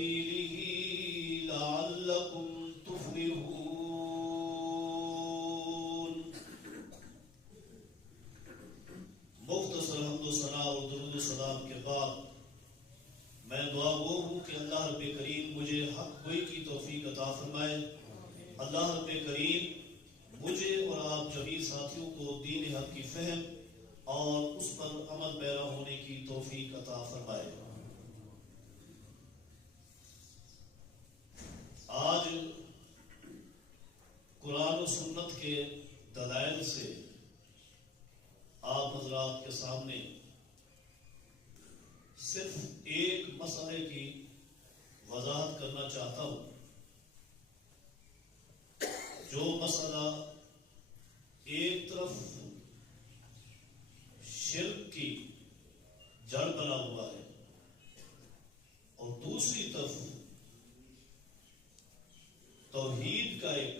سبيله لعلكم تفلحون. مختصر حمد و ثنا اور درود و سلام کے بعد میں دعا گو ہوں کہ اللہ رب کریم مجھے حق گوئی کی توفیق عطا فرمائے. اللہ رب کریم مجھے اور آپ جمیع ساتھیوں کو دین حق کی فہم اور اس پر عمل پیرا ہونے کی توفیق عطا فرمائے. آج قرآن و سنت کے دلائل سے آپ حضرات کے سامنے صرف ایک مسئلے کی وضاحت کرنا چاہتا ہوں. جو مسئلہ ایک طرف شرک کی جڑ بنا ہوا ہے اور دوسری طرف توحید کا ایک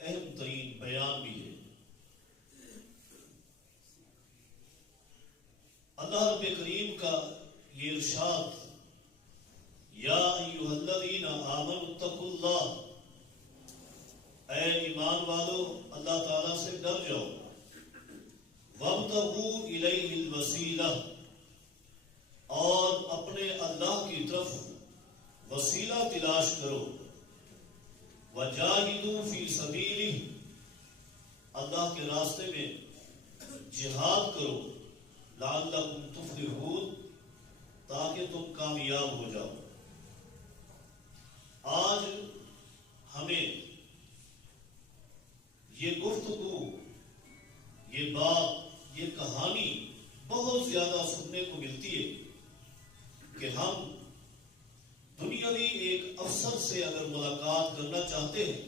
اہم ترین بیان بھی ہے. اللہ رب کریم کا یہ ارشاد یا ایھا الذین آمنوا اتقوا اللہ، اے ایمان والو اللہ تعالیٰ سے ڈر جاؤ. وابتغوا الیہ الوسیلہ، اور اپنے اللہ کی طرف وسیلہ تلاش کرو. وجاہدوا فی سبیلہ، اللہ کے راستے میں جہاد کرو. لعلکم تفلحون، تاکہ تم کامیاب ہو جاؤ. آج ہمیں یہ گفتگو، یہ بات، یہ کہانی بہت زیادہ سننے کو ملتی ہے کہ ہم دنیاوی ایک افسر سے اگر ملاقات کرنا چاہتے ہیں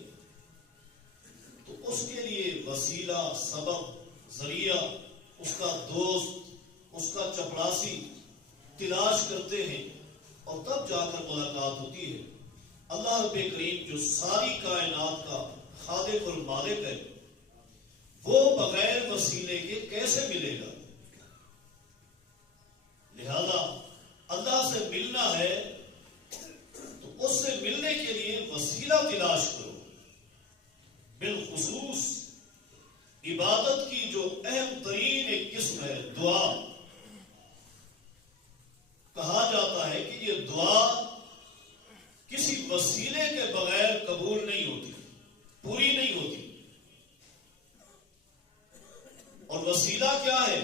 تو اس کے لیے وسیلہ، سبب، ذریعہ، اس کا دوست، اس کا چپڑاسی تلاش کرتے ہیں اور تب جا کر ملاقات ہوتی ہے. اللہ رب کریم جو ساری کائنات کا خالق اور مالک ہے، وہ بغیر وسیلے کے کیسے ملے گا؟ لہذا اللہ سے ملنا ہے تو اس سے ملنے کے لیے وسیلہ تلاش کرو. بالخصوص عبادت کی جو اہم ترین ایک قسم ہے دعا، کہا جاتا ہے کہ یہ دعا کسی وسیلے کے بغیر قبول نہیں ہوتی، پوری نہیں ہوتی. اور وسیلہ کیا ہے؟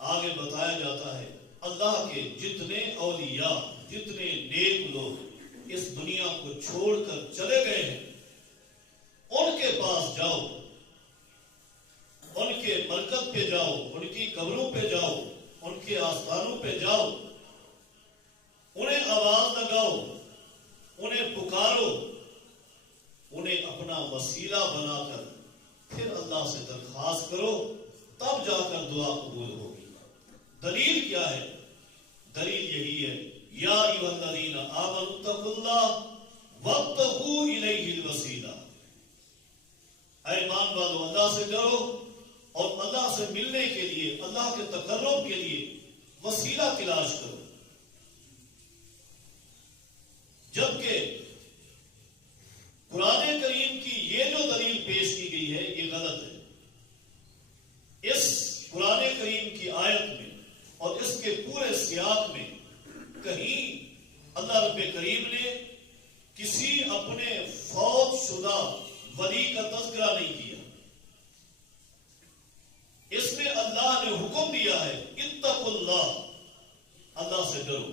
آگے بتایا جاتا ہے اللہ کے جتنے اولیاء، جتنے نیک لوگ اس دنیا کو چھوڑ کر چلے گئے ہیں، ان کے پاس جاؤ، ان کے مرکز پہ جاؤ، ان کی قبروں پہ جاؤ، ان کے آستانوں پہ جاؤ، انہیں آواز لگاؤ، انہیں پکارو، انہیں اپنا وسیلہ بنا کر پھر اللہ سے درخواست کرو، تب جا کر دعا قبول ہوگی. دلیل کیا ہے؟ دلیل یہی ہے یا ایھا الذین آمنوا اتقوا اللہ وابتغوا الیہ الوسیلہ. اے ایمان والو اللہ سے ڈرو اور اللہ سے ملنے کے لیے، اللہ کے تقرب کے لیے وسیلہ تلاش کرو. جبکہ قرآن کریم کی یہ جو دلیل پیش کی گئی ہے یہ غلط ہے. اس قرآن کریم کی آیت میں اور اس کے پورے سیاق میں کہیں اللہ رب کریم نے کسی اپنے فوت شدہ ولی کا تذکرہ نہیں کیا. اس میں اللہ نے حکم دیا ہے اتقوا اللہ، اللہ سے ڈرو.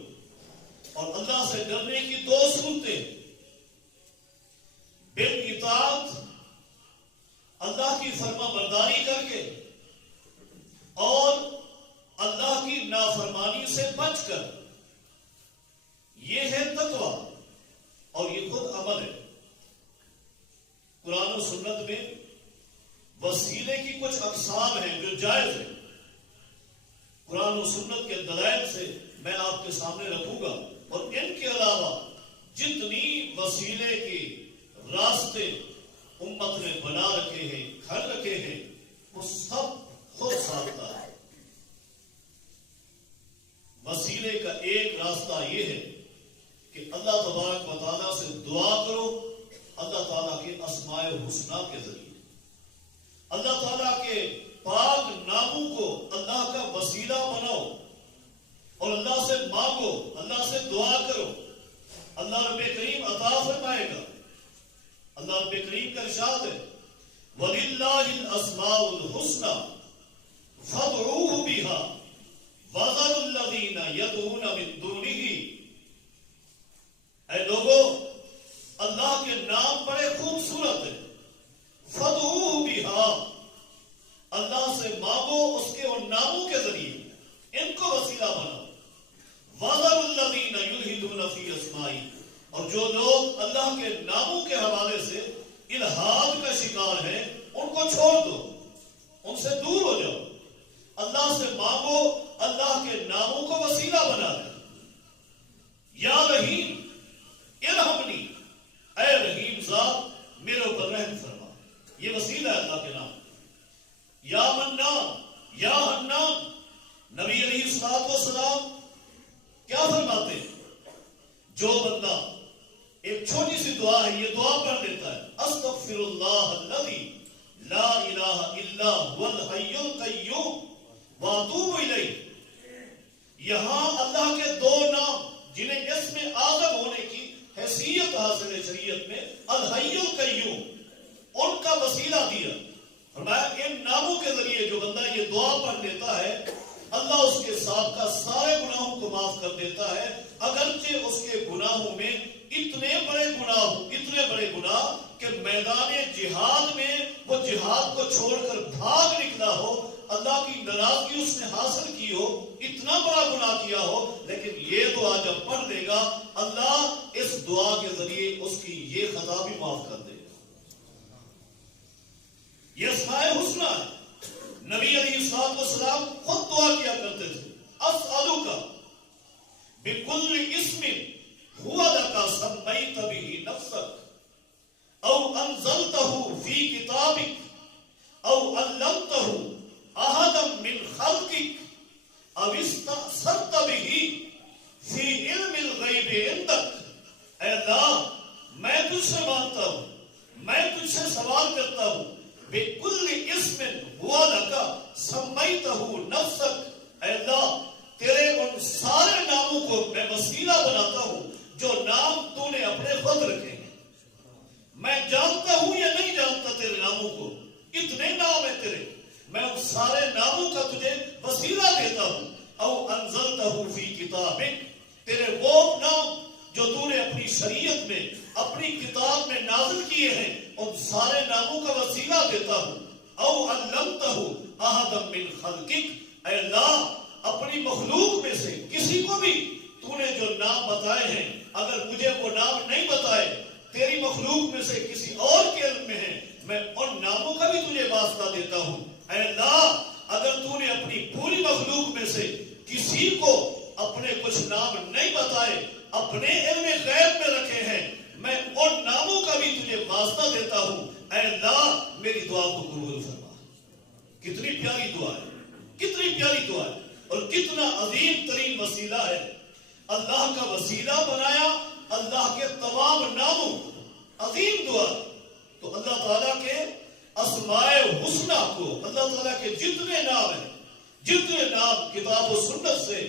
اور اللہ سے ڈرنے کی دو صورتیں: بالاطاعت، اللہ کی فرما برداری کر کے، اور اللہ کی نافرمانی سے بچ کر. یہ ہے تقویٰ اور یہ خود عمل ہے. قرآن و سنت میں وسیلے کی کچھ اقسام ہیں جو جائز ہیں. قرآن و سنت کے دلائل سے میں آپ کے سامنے رکھوں گا، اور ان کے علاوہ جتنی وسیلے کی راستے امت نے بنا رکھے ہیں، گھر رکھے ہیں، وہ سب خود ساختہ ہے. وسیلے کا ایک راستہ یہ ہے کہ اللہ تبارک و تعالیٰ سے دعا کرو اللہ تعالیٰ کے اسماء الحسنی کے ذریعے، اللہ تعالیٰ کے پاک ناموں کو اللہ کا وسیلہ بناؤ اور اللہ سے مانگو، اللہ سے دعا کرو، اللہ رب کریم عطا فرمائے گا۔ اللہ رب کریم کا ارشاد ہے وَلِلَّهِ الْأَسْمَاءُ الْحُسْنَى فَادْعُوهُ بِهَا وَذَرُوا الَّذِينَ يَدْعُونَ مِن دُونِهِ۔ اے لوگو، اللہ کے نام بڑے خوبصورت ہیں، فَادْعُوهُ بِهَا، اللہ سے مانگو اس کے ان ناموں کے ذریعے، ان کو وسیلہ بناؤ۔ وَذَرُوا الَّذِينَ يُلْحِدُونَ فِي أَسْمَائِهِ، اور جو لوگ اللہ کے ناموں کے حوالے سے الہاد کا شکار ہے ان کو چھوڑ دو، ان سے دور ہو جاؤ، اللہ سے مانگو اللہ کے ناموں کو وسیلہ بنا دے۔ یا رحیم ارحمنی، اے رحیم ذات میرے اوپر رحم فرما، یہ وسیلہ ہے اللہ کے نام۔ یا منان یا حنان، نبی علیہ الصلوۃ والسلام کیا فرماتے ہیں؟ جو بندہ ایک چھوٹی سی دعا ہے، یہ دعا پڑھ لیتا ہے استغفر اللہ الذی لا الہ الا هو الحی القیوم واتوب الیہ، یہاں اللہ کے دو نام جنہیں اسم اعظم ہونے کی حیثیت حاصل ہے شریعت میں، الحی القیوم، ان کا وسیلہ دیا۔ فرمایا ان ناموں کے ذریعے جو بندہ یہ دعا پڑھ لیتا ہے اللہ اس کے سابقہ سارے گناہوں کو معاف کر دیتا ہے، اگرچہ اس کے گناہوں میں اتنے بڑے گناہ کہ میدان جہاد میں وہ جہاد کو چھوڑ کر بھاگ نکلا ہو، اللہ کی ناراضگی اس نے حاصل کی ہو، اتنا بڑا گناہ کیا ہو، لیکن یہ دعا جب پڑھ لے گا اللہ اس دعا کے ذریعے اس کی یہ خطا بھی معاف کر دے گا۔ یہ اسماء الحسنی ہے۔ نبی علیہ الصلوۃ والسلام خود دعا کیا کرتے تھے اسألک بکل اسم هو لك سميت به نفسك او انزلته في كتابك او علمته احدا من خلقك او استأثرت به في علم الغیب عندك۔ اے اللہ میں تجھ سے مانگتا ہوں، میں تجھ سے سوال کرتا ہوں بِكُلِّ اسْمٍ هُوَ لَكَ سَمَّيْتَهُ نَفْسَكَ، اے اللہ تیرے ان سارے ناموں کو میں وسیلہ بناتا ہوں جو نام تو نے اپنے خود رکھے ہیں۔ میں جانتا ہوں یا نہیں جانتا تیرے ناموں کو، اتنے نام ہیں تیرے، میں ان سارے ناموں کا تجھے وسیلہ دیتا ہوں۔ او انزلتہ فی کتابک، تیرے وہ نام جو تو نے اپنی شریعت میں اپنی کتاب میں نازل کیے ہیں ان سارے ناموں کا وسیلہ دیتا ہوں۔ او علمتہ احدا من خلقک، اے اللہ اپنی مخلوق میں سے کسی کو بھی تو نے جو نام بتائے ہیں اگر مجھے وہ نام نہیں بتائے، تیری مخلوق میں سے کسی اور کے علم میں ہے، میں ان ناموں کا بھی تجھے واسطہ دیتا ہوں۔ اے اللہ اگر تو نے اپنی پوری مخلوق میں سے کسی کو اپنے کچھ نام نہیں بتائے، اپنے علم غیب میں رکھے ہیں، میں ان ناموں کا بھی تجھے واسطہ دیتا ہوں۔ اے اللہ میری دعا کو قبول فرما۔ کتنی پیاری دعا ہے، کتنی پیاری دعا ہے اور کتنا عظیم ترین وسیلہ ہے۔ اللہ کا وسیلہ بنایا اللہ کے تمام ناموں، عظیم دعا۔ تو اللہ تعالیٰ کے اسماء الحسنی کو، اللہ تعالیٰ کے جتنے نام ہیں، جتنے نام کتاب و سنت سے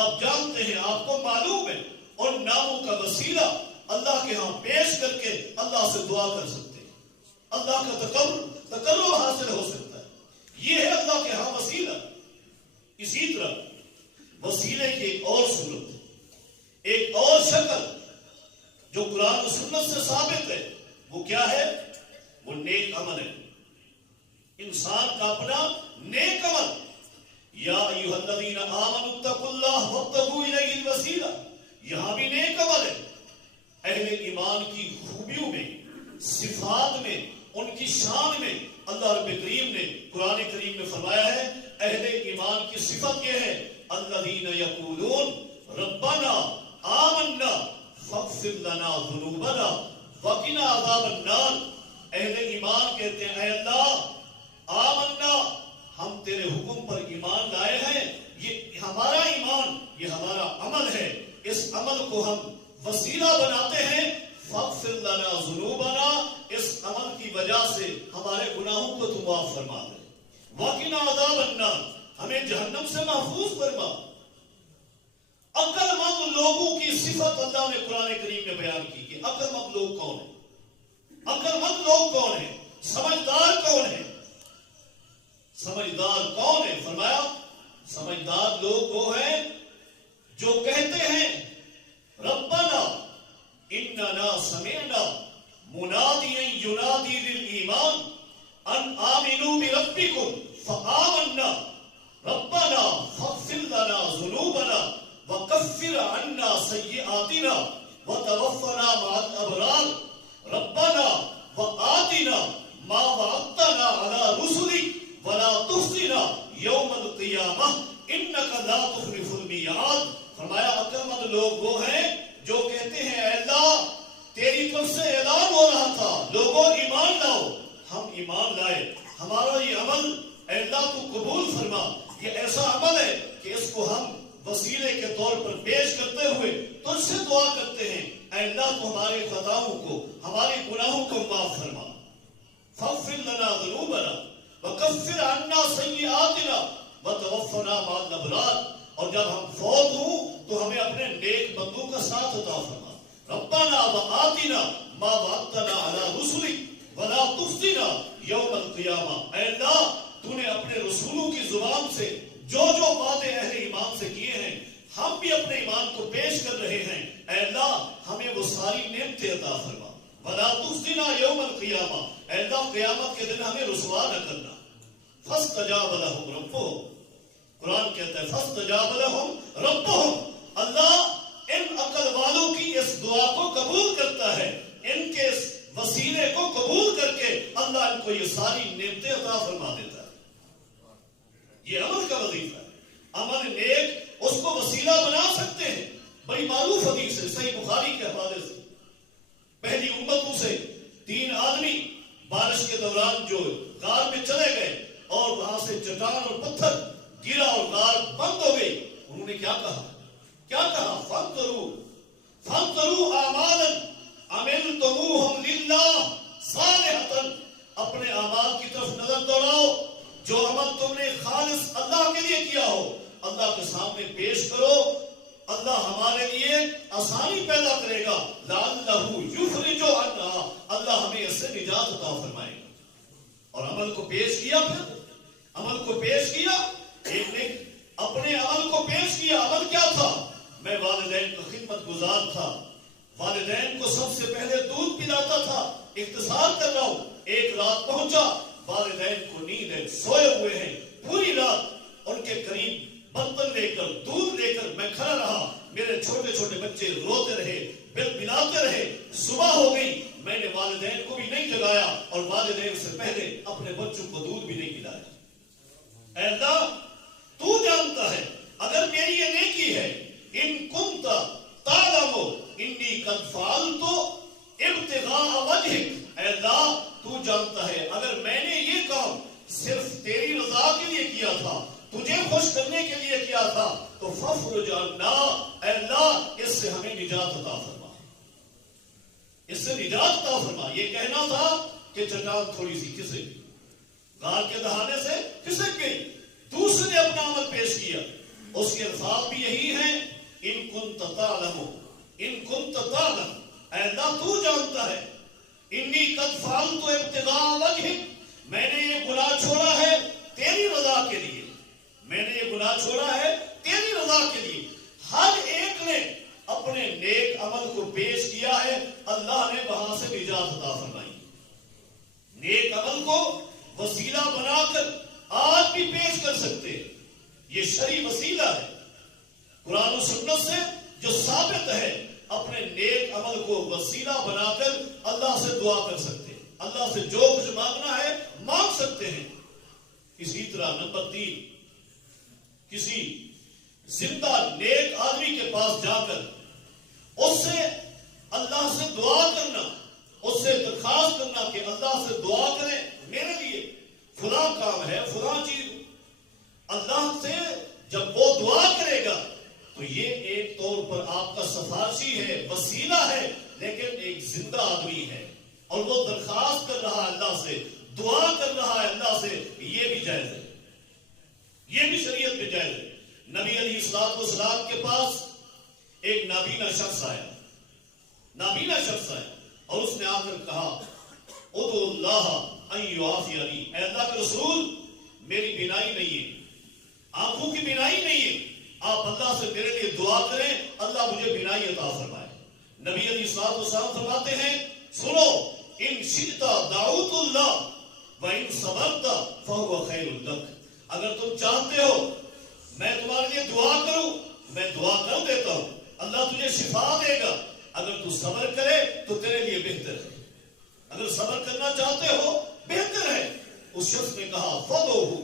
آپ جانتے ہیں، آپ کو معلوم ہے، ان ناموں کا وسیلہ اللہ کے ہاں پیش کر کے اللہ سے دعا کر سکتے ہیں، اللہ کا تقرب حاصل ہو سکتا ہے۔ یہ ہے اللہ کے ہاں وسیلہ۔ اسی طرح وسیلے کی ایک اور صورت، ایک اور شکل جو قرآن و سنت سے ثابت ہے، وہ کیا ہے؟ وہ نیک عمل ہے، انسان کا اپنا نیک عمل۔ یا ایھا الذین آمنوا اتقوا اللہ وابتغوا الیہ الوسیلہ، یہاں بھی نیک عمل ہے۔ اہل ایمان کی خوبیوں میں، صفات میں، ان کی شان میں اللہ رب کریم نے قرآن کریم میں فرمایا ہے، اہل ایمان کی صفت یہ ہے الذین یقولون ربنا آمنا فاغفر لنا ذنوبنا وقنا عذاب النار۔ اہل ایمان کہتے ہیں اے اللہ آمنا، ہم تیرے حکم پر ایمان لائے ہیں، یہ ہمارا ایمان، یہ ہمارا عمل ہے، اس عمل کو ہم وسیلہ بناتے ہیں فاغفر لنا ذنوبنا، اس عمل کی وجہ سے ہمارے گناہوں کو تو معاف فرما دے، وقنا عذاب النار، ہمیں جہنم سے محفوظ فرما۔ عقل مند لوگوں کی صفت اللہ نے قرآن کریم میں بیان کی کہ عقل مند لوگ کون ہیں، عقل مند لوگ کون ہیں، سمجھدار کون ہیں، سمجھدار کون ہے؟ فرمایا سمجھدار لوگ وہ ہیں جو کہتے ہیں ربنا اننا سمعنا منادیا ینادی للایمان ان آمنوا بربکم فآمنا ربنا فاغفر لنا ذنوبنا وکفر عنا سیئاتنا وتوفنا مع الابرار ربنا وآتنا ما وعدتنا على رسلك ولا تخزنا یوم القیامہ انک لا تخلف المیعاد۔ فرمایا عقل مند لوگ وہ ہیں جو کہتے ہیں اے اللہ تیری طرف سے اعلان ہو رہا تھا لوگوں ایمان لاؤ، ہم ایمان لائے، ہمارا یہ عمل اے اللہ تو قبول فرما، یہ ایسا عمل ہے کہ اس کو ہم وسیلے کے طور پر پیش کرتے ہوئے تجھ سے دعا کرتے ہیں اے اللہ تو ہمارے خطاؤں کو، ہمارے گناہوں کو معاف فرما، فاغفر لنا ذنوبنا وکفر عنا سیئاتنا وتوفنا مع الابرار، اور جب ہم فوت ہوں تو ہمیں اپنے نیک بندوں کا ساتھ عطا فرما، ربنا وآتنا ما وعدتنا علی رسلک ولا تخزنا یوم القیامہ، اے اللہ تو نے اپنے رسولوں کی زبان سے جو جو وعدے اہل ایمان سے کیے ہیں ہم بھی اپنے ایمان کو پیش کر رہے ہیں، اے اللہ ہمیں وہ ساری نعمتیں عطا فرما، ولا تخزنا یوم القیامہ، اے اللہ قیامت کے دن ہمیں رسوا نہ کرنا۔ فاستجاب لهم ربهم، قرآن کہتا ہے فاستجاب لهم ربهم، اللہ ان عقل والوں کی اس دعا کو قبول کرتا ہے، ان کے اس وسیلے کو قبول کر کے اللہ ان کو یہ ساری نعمتیں عطا فرما دیتا ہے۔ یہ عمل کا وظیفہ ہے، عمل نیک اس کو وسیلہ بنا سکتے ہیں۔ بڑی معروف حدیث ہے صحیح بخاری کے حوالے سے، پہلی امتوں سے 3 آدمی بارش کے دوران جو غار میں چلے گئے اور وہاں سے چٹان اور پتھر گرا اور غار بند ہو گئی، انہوں نے کیا کہا؟ فانظروا اعمالا عملتموہم للہ صالحۃ، اپنے اعمال کی طرف نظر دوڑاؤ، جو عمل تم نے خالص اللہ کے لیے کیا ہو اللہ کے سامنے پیش کرو، اللہ ہمارے لیے آسانی پیدا کرے گا، لعلہ یفرج عنہا، اللہ ہمیں اس سے نجات عطا فرمائے گا۔ اور عمل کو پیش کیا، پھر عمل کو پیش کیا، ایک نے اپنے عمل کو پیش کیا، عمل کیا تھا؟ میں والدین کا خدمت گزار تھا، والدین کو سب سے پہلے دودھ پلاتا تھا، اختصار کر رہا ہوں، ایک رات پہنچا والدین کو نیند ہے، سوئے ہوئے ہیں، پوری رات ان کے قریب برتن لے کر دودھ لے کر میں کھڑا رہا، میرے چھوٹے چھوٹے بچے روتے رہے، بلاتے رہے، صبح ہو گئی، میں نے والدین کو بھی نہیں جگایا اور والدین سے پہلے اپنے بچوں کو دودھ بھی نہیں پلایا۔ اے اللہ تو جانتا ہے اگر میری یہ نیکی ہے، ان کنت تعلم انی قد فعلت ابتغاء وجہک، اے اللہ تو جانتا ہے اگر میں نے یہ کام صرف تیری رضا کے لیے کیا تھا، تجھے خوش کرنے کے لیے کیا تھا، تو فافرج عنا، اے اللہ اس سے ہمیں نجات عطا فرما، اس سے نجات عطا فرما۔ یہ کہنا تھا کہ چٹان تھوڑی سی کھسک گئی، غار کے دہانے سے کھسک گئی، دوسرے نے اپنا عمل پیش کیا، اس کے الفاظ بھی یہی ہیں، ان کنت تعلم، ان کنت تعلم، اے اللہ تو جانتا ہے، انی قد فعلت ابتغاء وجہک، میں نے یہ گناہ چھوڑا ہے تیری رضا کے لیے، میں نے یہ گناہ چھوڑا ہے تیری رضا کے لیے۔ ہر ایک نے اپنے نیک عمل کو پیش کیا ہے، اللہ نے وہاں سے نجات عطا فرمائی۔ نیک عمل کو وسیلہ بنا کر آج بھی پیش کر سکتے ہیں، یہ شرعی وسیلہ ہے، قرآن و سنت سے جو ثابت ہے، اپنے نیک عمل کو وسیلہ بنا کر اللہ سے دعا کر سکتے ہیں، اللہ سے جو کچھ مانگنا ہے مانگ سکتے ہیں۔ اسی طرح نمبر 3، کسی زندہ نیک آدمی کے پاس جا کر اس سے اللہ سے دعا کرنا، اس سے درخواست کرنا کہ اللہ سے دعا کریں میرے لیے فلاں کام ہے، فلاں چیز، اللہ سے جب وہ دعا کرے گا تو یہ ایک طور پر آپ کا سفارشی آدمی ہے, وسیلہ ہے, لیکن ایک زندہ آدمی ہے اور وہ درخواست کر رہا ہے اللہ سے, دعا کر رہا ہے اللہ سے, یہ بھی جائز ہے, یہ بھی شریعت میں جائز ہے. نبی علیہ الصلوۃ والسلام کے پاس ایک نابینا شخص آیا, نابینا شخص آیا اور اس نے آ کر کہا ادعو اللہ ان یعافینی, اے اللہ کے رسول میری بینائی نہیں ہے, آنکھوں کی بینائی نہیں ہے, آپ اللہ سے میرے لیے دعا کریں اللہ مجھے بینائی عطا فرمائے. نبی علیہ الصلوۃ والسلام فرماتے ہیں سنو, ان شئت دعوت اللہ وان صبرت فهو خیر لک, اگر تم چاہتے ہو میں تمہارے لیے دعا کروں, میں دعا کر دیتا ہوں, اللہ تجھے شفا دے گا, اگر تو صبر کرے تو تیرے لیے بہتر ہے, اگر صبر کرنا چاہتے ہو بہتر ہے. اس شخص نے کہا فدعوہ,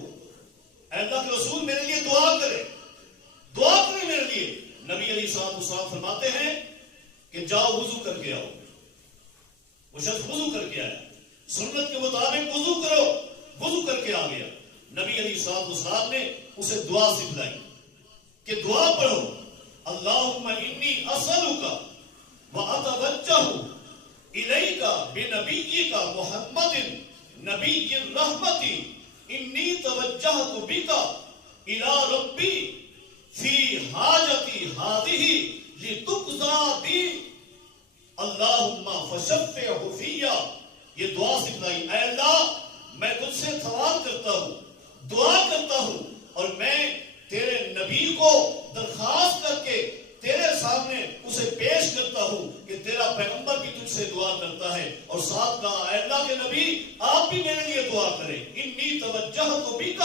اے اللہ کے رسول میرے لیے دعا کرے, دعا کرے میرے لیے. نبی علیہ الصلوۃ والسلام فرماتے ہیں کہ جاؤ وضو کر کے آؤ. وہ شخص وضو کر کے آیا, سنت کے مطابق وضو کرو, وضو کر کے آ گیا. نبی علیہ الصلوۃ والسلام نے اسے دعا سکھلائی کہ دعا پڑھو, اللہم انی اسألک واتوجہ الیک بنبیک محمد نبی الرحمت انی توجہت بک الی ربی فی حاجتی ہذہ لتقضی بی اللہم فشفعہ فیہ. یہ دعا سکھلائی, اے اللہ میں تجھ سے سوال کرتا ہوں, دعا کرتا ہوں, اور میں تیرے نبی کو درخواست کر کے تیرے سامنے اسے پیش کرتا ہوں کہ تیرا پیغمبر بھی تجھ سے دعا کرتا ہے. اور ساتھ کہا اے اللہ کے نبی آپ بھی میرے لیے دعا کریں, انی توجہت بک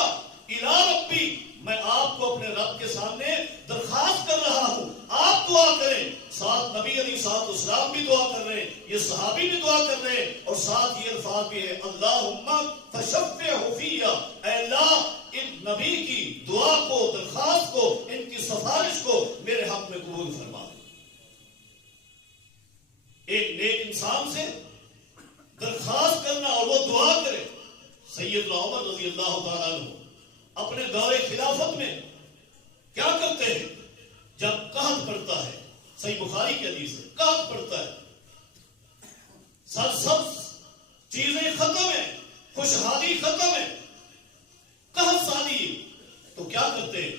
الی ربی, میں آپ کو اپنے رب کے سامنے درخواست کر رہا ہوں, آپ دعا کریں. ساتھ نبی علیہ الصلوۃ والسلام بھی دعا کر رہے ہیں, یہ صحابی بھی دعا کر رہے ہیں, اور ساتھ یہ الفاظ بھی ہے اللہم فشفعہ فیہ, اے اللہ ان نبی کی دعا کو, درخواست کو, ان کی سفارش کو میرے حق میں قبول فرما. ایک نیک انسان سے درخواست کرنا اور وہ دعا کرے. سیدنا عمر رضی اللہ تعالیٰ عنہ اپنے دور خلافت میں کیا کرتے ہیں, جب قحط پڑتا ہے, صحیح بخاری کی حدیث ہے, قحط پڑتا ہے, سرسبز چیزیں ختم ہیں, خوشحالی ختم ہے, قحط سالی, تو کیا کرتے ہیں,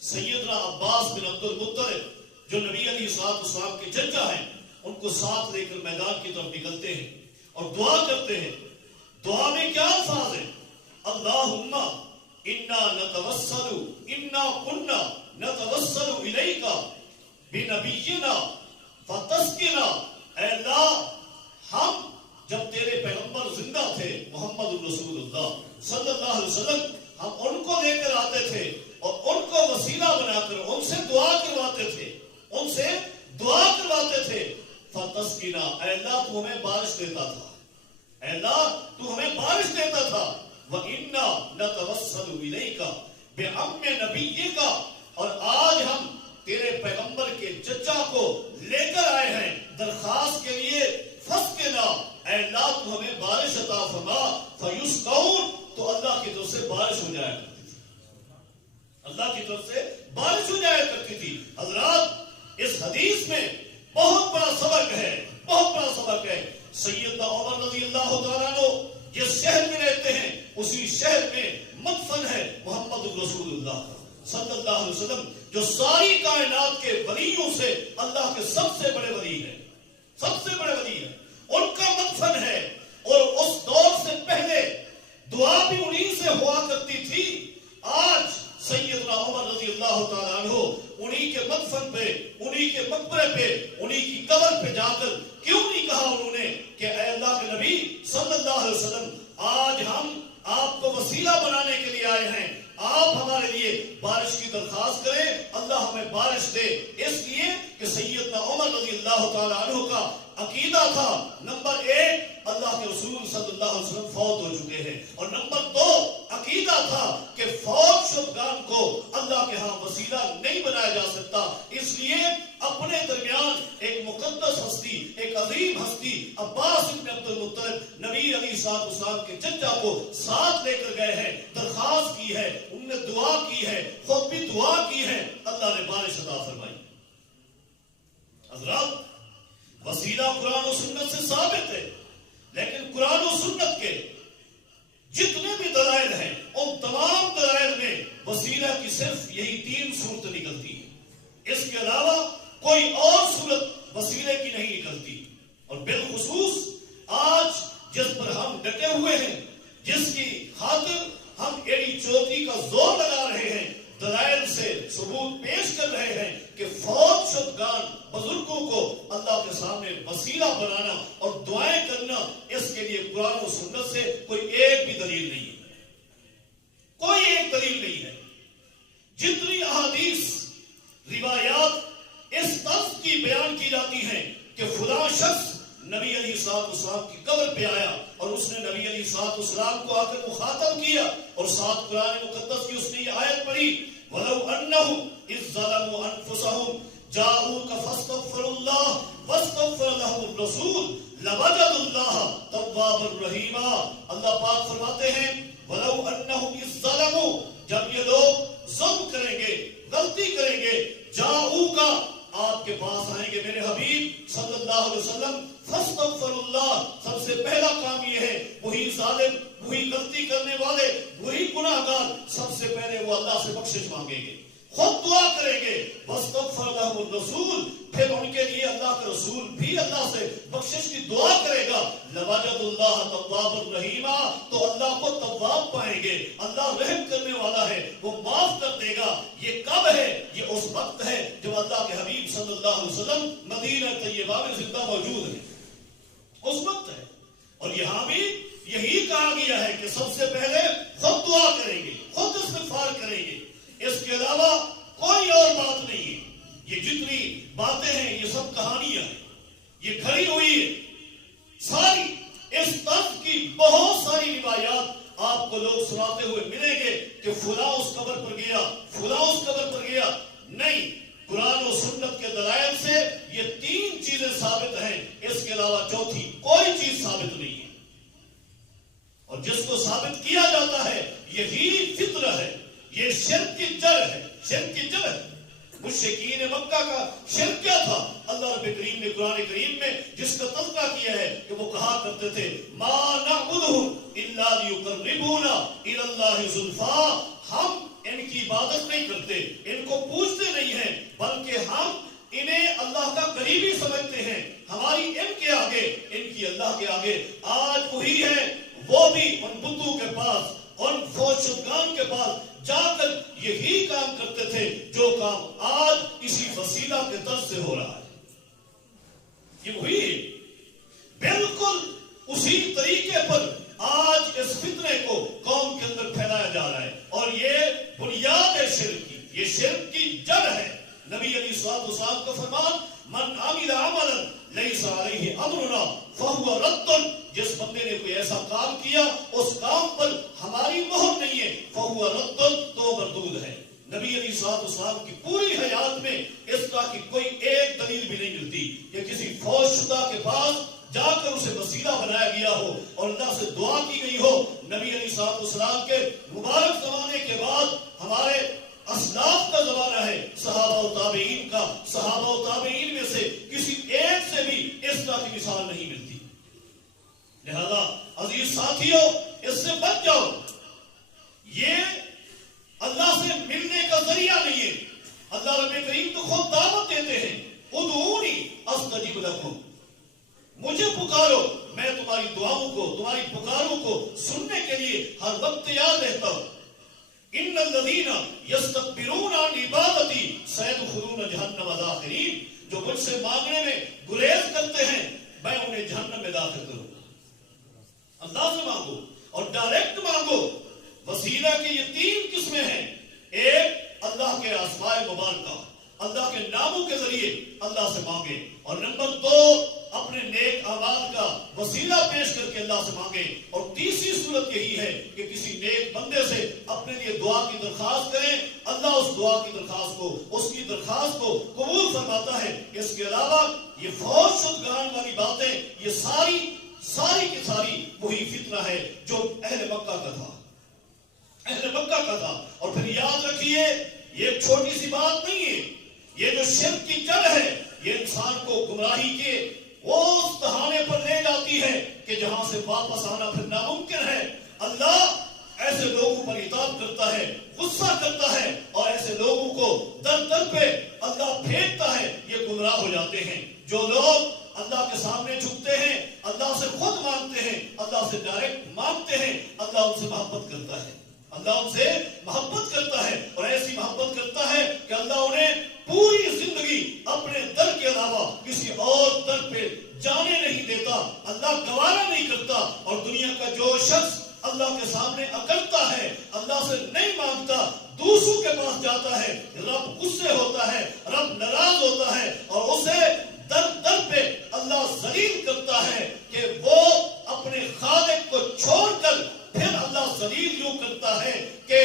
سیدنا عباس بن عبد المطلب جو نبی علیہ الصلوۃ والسلام کے چچا ہیں ان کو ساتھ لے کر میدان کی طرف نکلتے ہیں اور دعا کرتے ہیں. دعا میں کیا الفاظ ہیں, اللہم انا نتوسل انا کنا نتوسل الیک بنبینا فتسقنا, اے اللہ ہم جب تیرے پیغمبر زندہ تھے محمد الرسول اللہ صلی اللہ علیہ وسلم, ہم ان کو لے کر آتے تھے اور ان کو وسیلہ بنا کر ان سے دعا کرواتے تھے, ان سے دعا کرواتے تھے. فتسقنا, اے اللہ تو ہمیں بارش دیتا تھا, اے اللہ تو ہمیں بارش دیتا تھا. وَإِنَّا نَتَوَسَّلُ إِلَيْكَ بِعَمِّ نَبِيِّكَ, اور آج ہم تیرے پیغمبر کے چچا کو لے کر آئے ہیں درخواست کے لیے, فَاسْقِنَا, اے اللہ تو ہمیں بارش عطا فرما. فَيُسْقَوْنَ, تو اللہ کی طرف سے بارش ہو جایا کرتی تھی, اللہ کی طرف سے بارش ہو جایا کرتی تھی. حضرات اس حدیث میں بہت بڑا سبق ہے, بہت بڑا سبق ہے. سیدنا عمر رضی اللہ تعالیٰ عنہ جس شہر میں رہتے ہیں اسی شہر میں مدفن ہے محمد الرسول اللہ صلی اللہ علیہ وسلم, جو ساری کائنات کے ولیوں سے اللہ کے سب سے بڑے ولی ہیں, سب سے بڑے ولی ہیں, ان کا مدفن ہے. اور اس دور سے پہلے دعا بھی انہی سے ہوا کرتی تھی. آج سیدنا عمر رضی اللہ تعالیٰ عنہ انہی کے مدفن پہ, انہی کے مقبرے پہ, انہی کی قبر پہ جا کر کیوں نہیں کہا انہوں نے کہ اے اللہ کے نبی صلی اللہ علیہ وسلم آج ہم آپ کو وسیلہ بنانے کے لیے آئے ہیں, آپ ہمارے لیے بارش کی درخواست کریں, اللہ ہمیں بارش دے. اس لیے کہ سیدنا عمر رضی اللہ تعالیٰ عنہ کا عقیدہ تھا نمبر 1 اللہ کے رسول صلی اللہ علیہ وسلم فوت ہو چکے ہیں, اور نمبر 2 عقیدہ تھا کہ فوت شدگان کو اللہ کے ہاں وسیلہ نہیں بنایا جا سکتا. اس لیے اپنے درمیان ایک مقدس ہستی, ایک عظیم ہستی عباس بن عبد المطلب نبی علیہ السلام کے چچا کو ساتھ لے کر گئے ہیں, درخواست کی ہے, انہوں نے دعا کی ہے, خود بھی دعا کی ہے, اللہ نے بارش عطا فرمائی. حضرات وسیلہ قرآن و سنت سے ثابت ہے، لیکن قرآن و سنت کے جتنے بھی دلائل ہیں ان تمام دلائل میں وسیلہ کی صرف یہی 3 صورت نکلتی ہے، اس کے علاوہ کوئی اور صورت وسیلے کی نہیں نکلتی۔ اور بالخصوص آج جس پر ہم ڈٹے ہوئے ہیں، جس کی خاطر ہم ایڑی چوٹی کا زور لگا رہے ہیں، دلائل سے ثبوت پیش کر رہے ہیں کہ فوت شدگان بزرگوں کو اللہ کے سامنے وسیلہ بنانا اور دعائیں کرنا، اس کے لیے قرآن و سنت سے کوئی ایک بھی دلیل نہیں ہے، کوئی ایک دلیل نہیں ہے۔ جتنی احادیث روایات اس طرز کی بیان کی جاتی ہیں کہ فلاں شخص نبی علیہ السلام کی قبر پہ آیا اور اس نے نبی علیہ السلام کو آ کر مخاطب کیا اور ساتھ قرآن مقدس کی اس نے یہ آیت پڑھی، وَلَوْ أَنَّهُمْ إِذْ ظَلَمُوا أَنفُسَهُمْ جَاءُوكَ فَاسْتَغْفَرُوا اللَّهَ وَاسْتَغْفَرَ لَهُمُ الرَّسُولُ لَوَجَدُوا اللَّهَ تَوَّابًا رَحِيمًا۔ اللہ پاک فرماتے ہیں وَلَوْ أَنَّهُمْ إِذْ ظَلَمُوا، جب یہ لوگ ظلم کریں گے، غلطی کریں گے، جَاءُوكَ، آپ کے پاس آئیں گے میرے حبیب صلی اللہ علیہ وسلم، فاستغفر اللہ، سب سے پہلا کام یہ ہے وہی ظالم، وہی غلطی کرنے والے، وہی گناہگار سب سے پہلے وہ اللہ سے بخشش مانگیں گے، خود دعا کریں گے، واستغفر لهم الرسول، پھر ان کے لیے اللہ کا رسول بھی اللہ سے بخشش کی دعا کرے گا، لوجد اللہ توابا رحیما، تو اللہ کو تواب پائیں گے، اللہ رحم کرنے والا ہے، وہ معاف کر دے گا۔ یہ کب ہے؟ یہ اس وقت ہے جب اللہ کے حبیب صلی اللہ علیہ وسلم مدینہ طیبہ میں زندہ موجود ہیں، اس وقت ہے۔ اور یہاں بھی یہی کہا گیا ہے کہ سب سے پہلے خود دعا کریں گے، خود استغفار کریں گے، اس کے علاوہ کوئی اور بات نہیں ہے۔ یہ جتنی باتیں ہیں یہ سب کہانیاں ہیں، یہ کھڑی ہوئی ہے ساری، اس طرح کی بہت ساری روایات آپ کو لوگ سناتے ہوئے ملیں گے کہ فلاں اس قبر پر گیا، فلاں اس قبر پر گیا، نہیں، قرآن و سنت کے دلائل سے یہ 3 چیزیں ثابت ہیں، اس کے علاوہ چوتھی کوئی چیز ثابت نہیں ہے۔ اور جس کو ثابت کیا جاتا ہے یہی فطرہ ہے، یہ شرک کی جڑ ہے، شرک کی جڑ ہے۔ مشرکین مکہ کا شرک کیا تھا؟ اللہ رب کریم نے قرآن کریم میں جس کا تذکرہ کیا ہے کہ وہ کہا کرتے تھے ما نعبدہم الا لیقربونا الی اللہ زلفیٰ، ہم ان کی عبادت نہیں کرتے، ان کو پوجتے نہیں ہیں، بلکہ ہم انہیں اللہ کا قریبی سمجھتے ہیں، ہماری ان کے آگے، ان کی اللہ کے آگے۔ آج وہی ہے، وہ بھی ان بتوں کے پاس، ان فوج شدگان کے پاس جا کر یہی کام کرتے تھے جو کام آج اسی وسیلہ کے طرز سے ہو رہا ہے۔ یہ وہی ہے، بالکل اسی طریقے پر آج اس فتنے کو قوم کے اندر پھیلایا جا رہا ہے، اور یہ بنیاد ہے شرک کی، یہ شرک کی جڑ ہے۔ نبی علیہ الصلوۃ والسلام کا فرمان من عمل عملا لیس علیہ امرنا فہو رد، جس بندے نے کوئی ایسا کام کیا اس کام پر ہماری مہر نہیں ہے، فہو رد، تو مردود ہے۔ نبی علیہ الصلوۃ والسلام کی پوری حیات میں اس کا کی کوئی ایک دلیل بھی نہیں ملتی کہ کسی فوج شدہ کے پاس جا کر اسے وسیلہ بنایا گیا ہو اور اللہ سے دعا کی گئی ہو۔ نبی علیہ الصلوۃ والسلام کے مبارک زمانے کے بعد ہمارے اسلاف کا زمانہ ہے، صحابہ و تابعین کا، صحابہ و تابعین میں سے کسی ایک سے بھی اس طرح کی مثال نہیں ملتی۔ لہذا عزیز ساتھیوں، اس سے بچ جاؤ، یہ اللہ سے ملنے کا ذریعہ نہیں ہے۔ اللہ رب کریم تو خود دعوت دیتے ہیں ادعونی استجب لکم، مجھے پکارو، میں تمہاری دعاؤں کو، تمہاری پکاروں کو سننے کے لیے ہر وقت تیار رہتا ہوں۔ ان الذین یستکبرون عن عبادتی سیدخلون جہنم داخرین، جو مجھ سے مانگنے میں گریز کرتے ہیں میں انہیں جہنم میں داخل کروں گا۔ اللہ سے مانگو اور ڈائریکٹ مانگو۔ وسیلہ کی یہ 3 قسمیں ہیں، ایک اللہ کے اسماء مبارکہ، اللہ کے ناموں کے ذریعے اللہ سے مانگے، اور نمبر 2 اپنے نیک اعمال کا وسیلہ پیش کر کے اللہ سے مانگے، اور تیسری صورت یہی ہے کہ کسی نیک بندے سے اپنے لیے دعا کی درخواست کریں، اللہ اس دعا کی درخواست کو، اس کی درخواست کو قبول فرماتا ہے۔ اس کے علاوہ یہ فوج شدگان والی باتیں، یہ ساری کی ساری وہی فتنہ ہے جو اہل مکہ کا تھا، اہل مکہ کا تھا۔ اور پھر یاد رکھیے یہ چھوٹی سی بات نہیں ہے، یہ جو شرک کی جڑ ہے یہ انسان کو گمراہی کے اس دہانے پر لے جاتی ہے کہ جہاں سے واپس آنا پھر ناممکن ہے. اللہ ایسے لوگوں پر عتاب کرتا ہے, غصہ کرتا ہے, اور ایسے لوگوں کو در در پہ اللہ پھینکتا ہے. یہ گمراہ ہو جاتے ہیں. جو لوگ اللہ کے سامنے جھکتے ہیں, اللہ سے خود مانگتے ہیں, اللہ سے ڈائریکٹ مانگتے ہیں, اللہ ان سے محبت کرتا ہے. اللہ ان سے محبت کرتا ہے, اور ایسی محبت کرتا ہے کہ اللہ انہیں پوری زندگی اپنے در کے علاوہ کسی اور در پہ جانے نہیں دیتا. اللہ گوارا نہیں کرتا. اور دنیا کا جو شخص اللہ کے سامنے اکڑتا ہے, اللہ سے نہیں مانگتا, دوسروں کے پاس جاتا ہے, رب غصے ہوتا ہے, رب ناراض ہوتا ہے, اور اسے در در پہ اللہ ذلیل کرتا ہے کہ وہ اپنے خالق کو چھوڑ کر پھر اللہ ذلیل یوں کرتا ہے کہ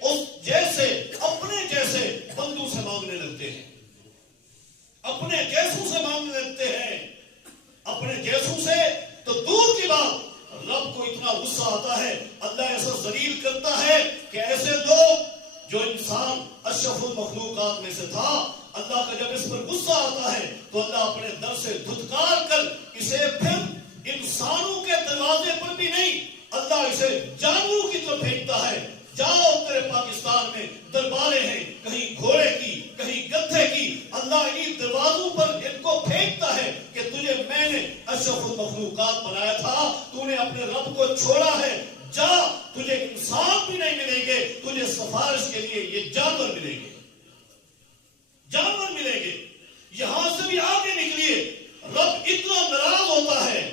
اس جیسے اپنے جیسے بندوں سے مانگنے لگتے ہیں, اپنے جیسوں سے مانگنے لگتے ہیں. اپنے جیسوں سے تو دور کی بات, رب کو اتنا غصہ آتا ہے, اللہ ایسا ذلیل کرتا ہے کہ ایسے لوگ جو انسان اشرف المخلوقات میں سے تھا, اللہ کا جب اس پر غصہ آتا ہے تو اللہ اپنے در سے دھتکار کر اسے پھر انسانوں کے دروازے پر بھی نہیں, اللہ اسے جانوروں کی طرف پھینکتا ہے. جاؤ تیرے پاکستان میں درباریں ہیں, کہیں گھوڑے کی, کہیں گدھے کی, اللہ انہی دروازوں پر ان کو پھینکتا ہے کہ تجھے میں نے اشرف المخلوقات بنایا تھا, تو نے اپنے رب کو چھوڑا ہے, جا تجھے انسان بھی نہیں ملیں گے, تجھے سفارش کے لیے یہ جانور ملیں گے, جانور ملیں گے. یہاں سے بھی آگے نکلیے. رب اتنا ناراض ہوتا ہے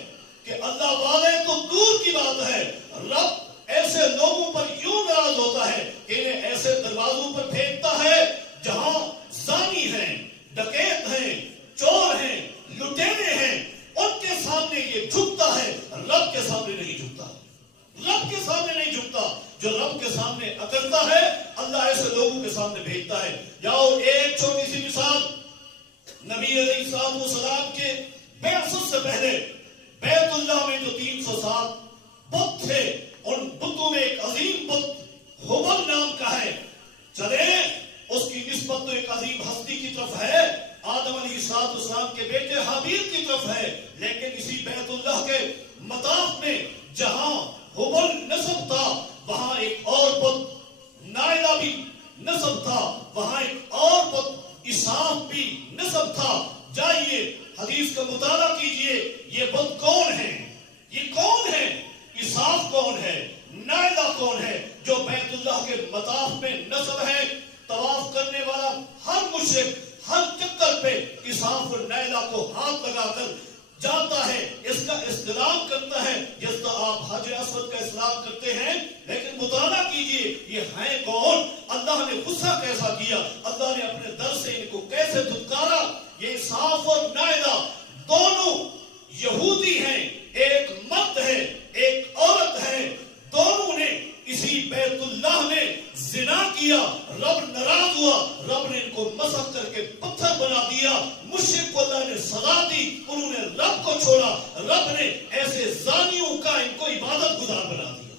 کہ اللہ والے تو دور کی بات ہے, رب ایسے لوگوں پر یوں ناراض ہوتا ہے کہ انہیں ایسے دروازوں پر پھینکتا ہے جہاں زانی ہیں, ڈکیت ہیں, چور ہیں, لٹیرے ہیں, ان کے سامنے یہ جھکتا ہے, رب کے سامنے نہیں جھکتا, رب کے سامنے نہیں جھکتا. جو رب کے سامنے اکڑتا ہے اللہ ایسے لوگوں کے سامنے بھیجتا ہے. جاؤ ایک چھوٹی سی مثال, نبی علیہ السلام کے بعثت سے پہلے بیت اللہ میں جو 307 بت تھے, ان بتوں میں ایک عظیم بت ہبل نام کا ہے. چلے اس کی نسبت تو ایک عظیم ہستی کی طرف ہے, آدم علیہ السلام کے بیٹے حابیل کی طرف ہے, لیکن اسی بیت اللہ کے مطاف میں جہاں ہبل نسب تھا وہاں ایک اور بت نائلہ بھی نسب تھا, وہاں ایک اور بت اساف بھی نسب تھا. جائیے حدیث کا مطالعہ کیجئے, یہ بت کون ہے, یہ کون ہے, اساف کون ہے, نائلہ کون ہے. جو بیت اللہ کے مطاف میں نسب ہے, طواف کرنے والا ہر مشرک ہر چکر پہ اساف اور نائلہ کو ہاتھ لگا کر جاتا ہے, اس کا استلام کرتا ہے جس طرح آپ حجر اسود کا استلام کرتے ہیں. لیکن مطالعہ کیجئے یہ ہیں کون, اللہ نے غصہ کیسا کیا, اللہ نے اپنے در سے ان کو کیسے دھتکارا. یہ اساف اور نائلہ دونوں یہودی ہیں, ایک مرد ہے ایک عورت ہے, دونوں نے اسی بیت اللہ میں زنا کیا. رب ناراض ہوا, رب نے ان کو مسخ کر کے پتھر بنا دیا. مشرک کو اللہ نے سزا دی, انہوں نے رب کو چھوڑا, رب نے ایسے زانیوں کا ان کو عبادت گزار بنا دیا.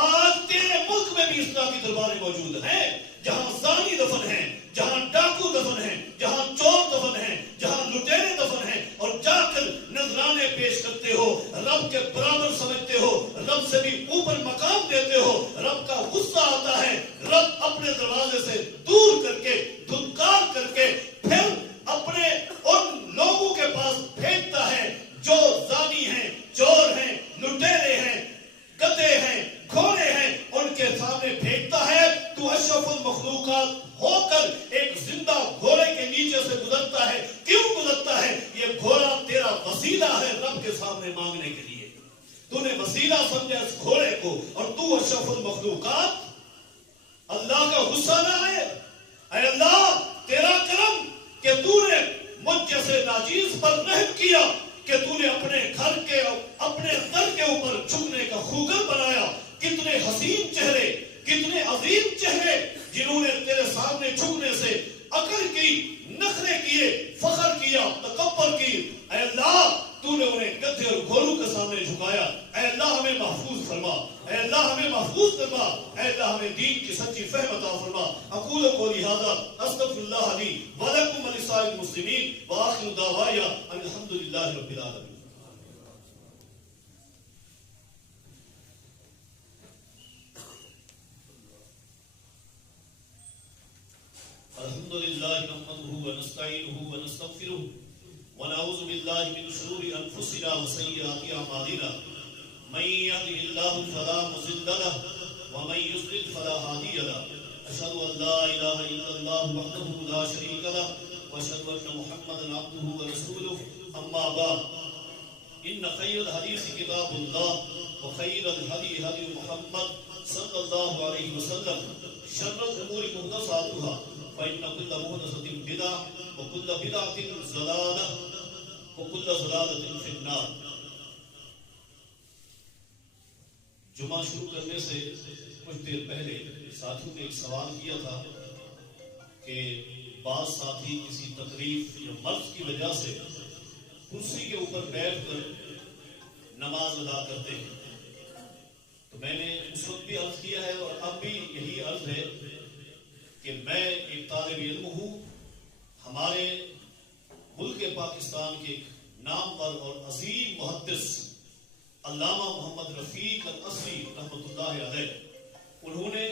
آج تیرے ملک میں بھی اس طرح کی درباریں موجود ہیں جہاں زانی دفن ہیں, جہاں ڈاکو دفن ہیں, جہاں چور دفن ہیں, جہاں لٹیرے دفن ہیں, اور جا کر نذرانے پیش کرتے ہو, رب کے برابر سمجھتے ہو, رب سے بھی اوپر مقام دیتے ہو. رب کا غصہ آتا ہے, رب اپنے دروازے سے دور کر کے دھتکار کر کے پھر اپنے ان لوگوں کے پاس بھیجتا ہے جو زانی ہیں, چور ہیں, لٹیرے ہیں, گدھے ہیں, گھوڑے ہیں, ان کے سامنے بھیجتا ہے. تو اشرف المخلوقات ہو کر ایک زندہ گھوڑے کے نیچے سے گزرتا ہے. کیوں گزرتا ہے؟ یہ گھوڑا تیرا وسیلہ ہے رب کے سامنے مانگنے کے لیے. تو نے وسیلہ سمجھا اس گھوڑے کو, اور تو اشرف المخلوقات. اللہ کا غصہ نہ آئے. اے اللہ تیرا کرم کہ تو نے مجھ جیسے ناچیز پر رحم کیا, کہ تو نے اپنے گھر کے اپنے در کے اوپر جھکنے کا خوگر بنایا. کتنے حسین چہرے, کتنے عظیم چہرے جنہوں نے تیرے سامنے جھکنے سے اکڑ کی, نخرے کیے, فخر کیا, تکبر کی. اے اللہ تو نے انہیں گدھے اور گھوڑوں کے سامنے جھکایا. اے اللہ ہمیں محفوظ فرما, اے اللہ ہمیں محفوظ فرما, اے اللہ ہمیں دین کی سچی فہم عطا فرما. اقول قولی ھذا استغفر اللہ لی ولکم ولسائر ولسائر المسلمین وآخر دعوانا ان الحمدللہ رب العالمین. الحمد لله نحمده ونستعينه ونستغفره ونعوذ بالله من شرور انفسنا وسيئات اعمالنا من يهده الله فلا مضل له ومن يضلل فلا هادي له اشهد ان لا اله الا الله وحده لا شريك له واشهد ان محمدا عبده ورسوله اما بعد ان خير الحديث كتاب الله وخير الهدي هدي محمد صلى الله عليه وسلم شر الامور محدثاتها فإن كل محدثة بدعة وكل بدعة ضلالة وكل ضلالة في النار. جمعہ شروع کرنے سے کچھ دیر پہلے ساتھیوں نے ایک سوال کیا تھا کہ بعض ساتھی کسی تکلیف یا مرض کی وجہ سے کرسی کے اوپر بیٹھ کر نماز ادا کرتے ہیں. تو میں نے اس وقت بھی عرض کیا ہے اور اب بھی یہی عرض ہے کہ میں ایک طالب علم ہوں. ہمارے ملک پاکستان کے ایک نامور اور عظیم محدث علامہ محمد رفیق الازہری رحمۃ اللہ علیہ انہوں نے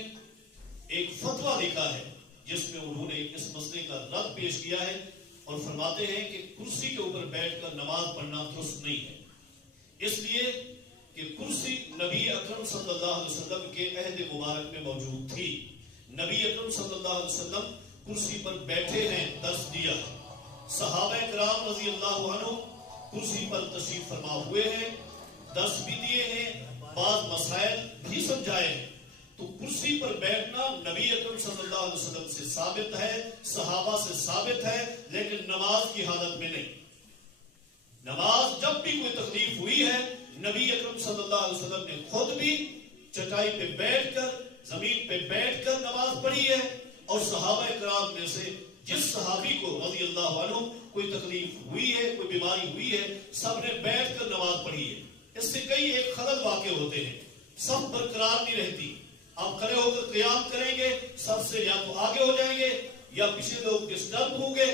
ایک فتویٰ لکھا ہے جس میں انہوں نے اس مسئلے کا رد پیش کیا ہے اور فرماتے ہیں کہ کرسی کے اوپر بیٹھ کر نماز پڑھنا درست نہیں ہے، اس لیے کہ کرسی نبی اکرم صلی اللہ علیہ وسلم کے عہد مبارک میں موجود تھی. نبی اکرم صلی اللہ علیہ وسلم کرسی پر بیٹھے ہیں، درس دیا. صحابہ کرام رضی اللہ عنہ کرسی پر تشریف فرما ہوئے ہیں، درس بھی دیے ہیں، بعض مسائل بھی سمجھائے ہیں. تو کرسی پر بیٹھنا نبی اکرم صلی اللہ علیہ وسلم سے ثابت ہے، صحابہ سے ثابت ہے، لیکن نماز کی حالت میں نہیں. نماز جب بھی کوئی تکلیف ہوئی ہے نبی اکرم صلی اللہ علیہ وسلم نے خود بھی چٹائی پہ بیٹھ کر زمین پہ بیٹھ کر نماز پڑھی ہے، اور صحابہ کرام میں سے جس صحابی کو رضی اللہ عنہ کوئی تکلیف ہوئی ہے، کوئی بیماری ہوئی ہے، سب نے بیٹھ کر نماز پڑھی ہے. اس سے کئی ایک خلل واقع ہوتے ہیں، سب برقرار نہیں رہتی. آپ کھڑے ہو کر قیام کریں گے، سب سے یا تو آگے ہو جائیں گے یا پیچھے لوگ ڈسٹرب ہوں گے.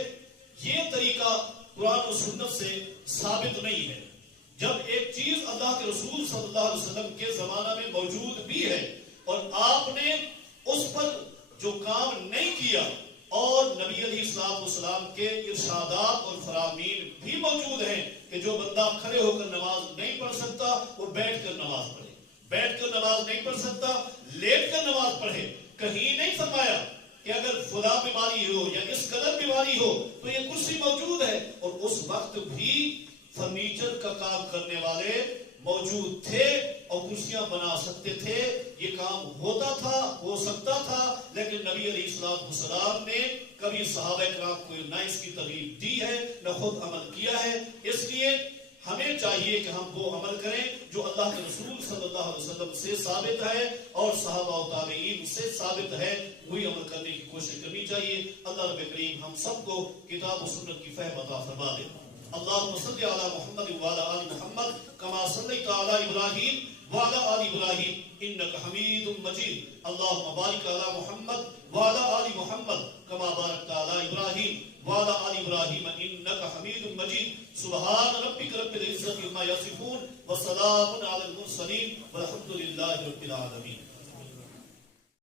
یہ طریقہ قرآن و سنت سے ثابت نہیں ہے. جب ایک چیز اللہ کے رسول صلی اللہ علیہ وسلم کے زمانہ میں موجود بھی ہے اور آپ نے اس پر جو کام نہیں کیا، اور نبی علیہ السلام کے ارشادات اور فرامین بھی موجود ہیں کہ جو بندہ کھڑے ہو کر نماز نہیں پڑھ سکتا وہ بیٹھ کر نماز پڑھے، بیٹھ کر نماز نہیں پڑھ سکتا لیٹ کر نماز پڑھے. کہیں نہیں فرمایا کہ اگر فلاں بیماری ہو یا اس قدر بیماری ہو تو یہ کرسی موجود ہے. اور اس وقت بھی فرنیچر کا کام کرنے والے موجود تھے اور کرسیاں بنا سکتے تھے، یہ کام ہوتا تھا، ہو سکتا تھا، لیکن نبی علیہ السلام نے کبھی صحابہ کرام کو نہ اس کی ترغیب دی ہے نہ خود عمل کیا ہے. اس لیے ہمیں چاہیے کہ ہم وہ عمل کریں جو اللہ کے رسول صلی اللہ علیہ وسلم سے ثابت ہے اور صحابہ و تابعین سے ثابت ہے، وہی عمل کرنے کی کوشش کرنی چاہیے. اللہ رب کریم ہم سب کو کتاب و سنت کی فہم عطا فرما دے. اللهم صل على محمد وعلى آل محمد كما صليت على إبراهيم وعلى آل إبراهيم إنك حميد مجيد. اللهم بارك على محمد وعلى آل محمد كما باركت على إبراهيم وعلى آل إبراهيم إنك حميد مجيد. سبحان ربك رب العزة عما يصفون وسلام على المرسلين والحمد لله رب العالمين.